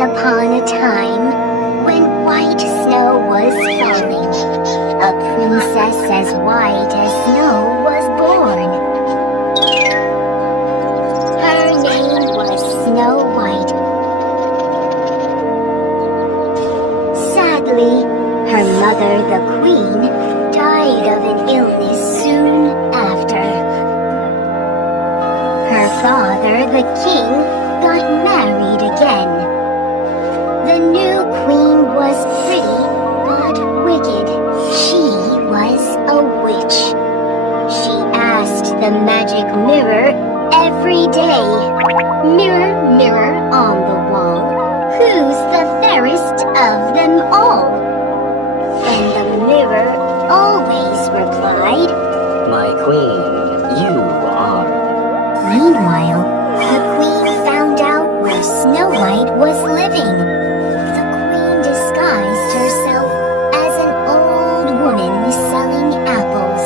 upon a time when white snow was falling, a princess as white as snow was born. Her name was Snow White. Sadly, her mother, the queen, died of an illness soon after. Her father, the king, got married again. The new queen was pretty, but wicked. She was a witch. She asked the magic mirror every day, "Mirror, mirror on the wall, who's the fairest of them all?" And the mirror always replied, "My queen, you are." Meanwhile, the queen found out where Snow White was living. The queen disguised herself as an old woman selling apples.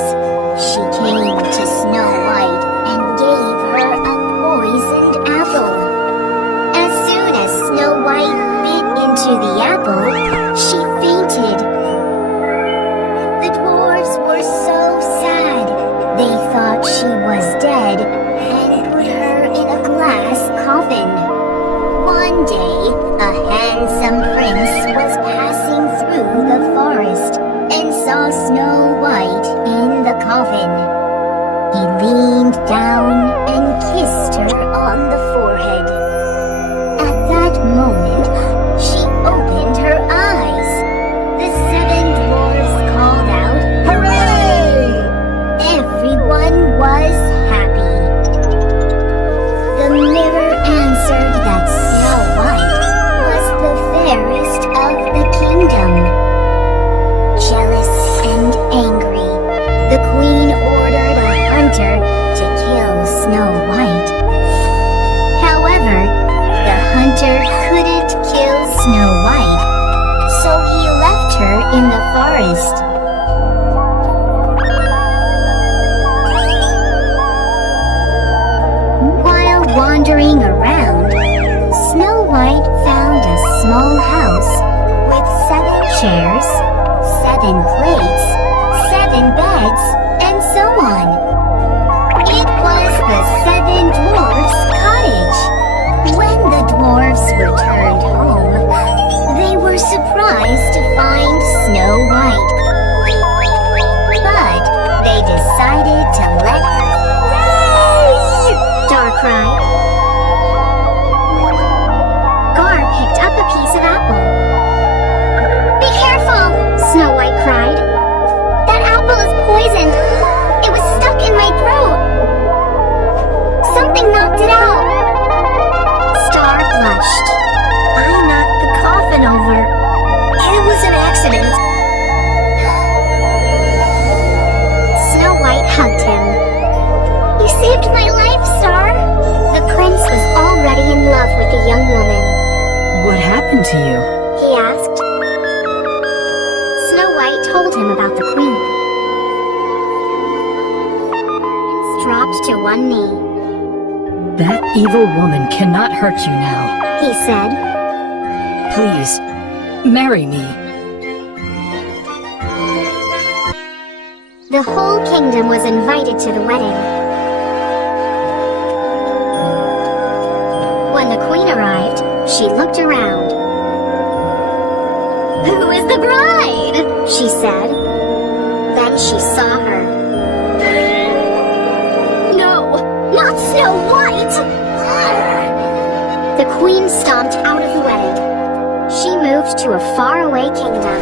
She came to Snow White and gave her a poisoned apple. As soon as Snow White bit into the apple, she fainted. The dwarves were so sad. They thought she was dead and put her in a glass coffin. One day, a handsome prince was passing through the forest and saw Snow White in the coffin. He leaned down and kissed her on the forehead. At that moment, she opened her eyes. The 7 dwarves called out, "Hooray!" Everyone was happy. The mirror answered that Snow White was the fairest of the kingdom. Jealous and angry, the queen ordered a hunter to kill Snow White. However, the hunter couldn't kill Snow White, so he left her in the forest. While wandering around, Snow White found a small house with 7 chairs, 7 plates, 7 beds, and so on. It was the 7 dwarfs' cottage. When the dwarfs returned home, they were surprised to find Snow White. But they decided to let her. "Yay!" Star cried. Gar picked up a piece of apple. "Be careful!" Snow White cried. "That apple is poisoned. It was stuck in my throat. Something knocked it out." Star blushed. "I knocked the coffin over. It was an accident." Snow White hugged him. "You saved my life, Star." The prince was already in love with the young woman. What happened to you? He asked. Snow White told him about the queen. Prince dropped to one knee. That evil woman cannot hurt you now. He said, Please, marry me. The whole kingdom was invited to the wedding. When the queen arrived, she looked around. "Who is the bride?" she said. Then she saw her. "No, not Snow White!" The queen stomped out of the wedding. She moved to a faraway kingdom.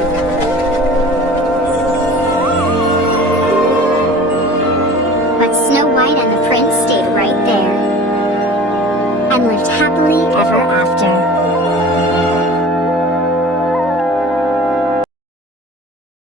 But Snow White and the prince stayed.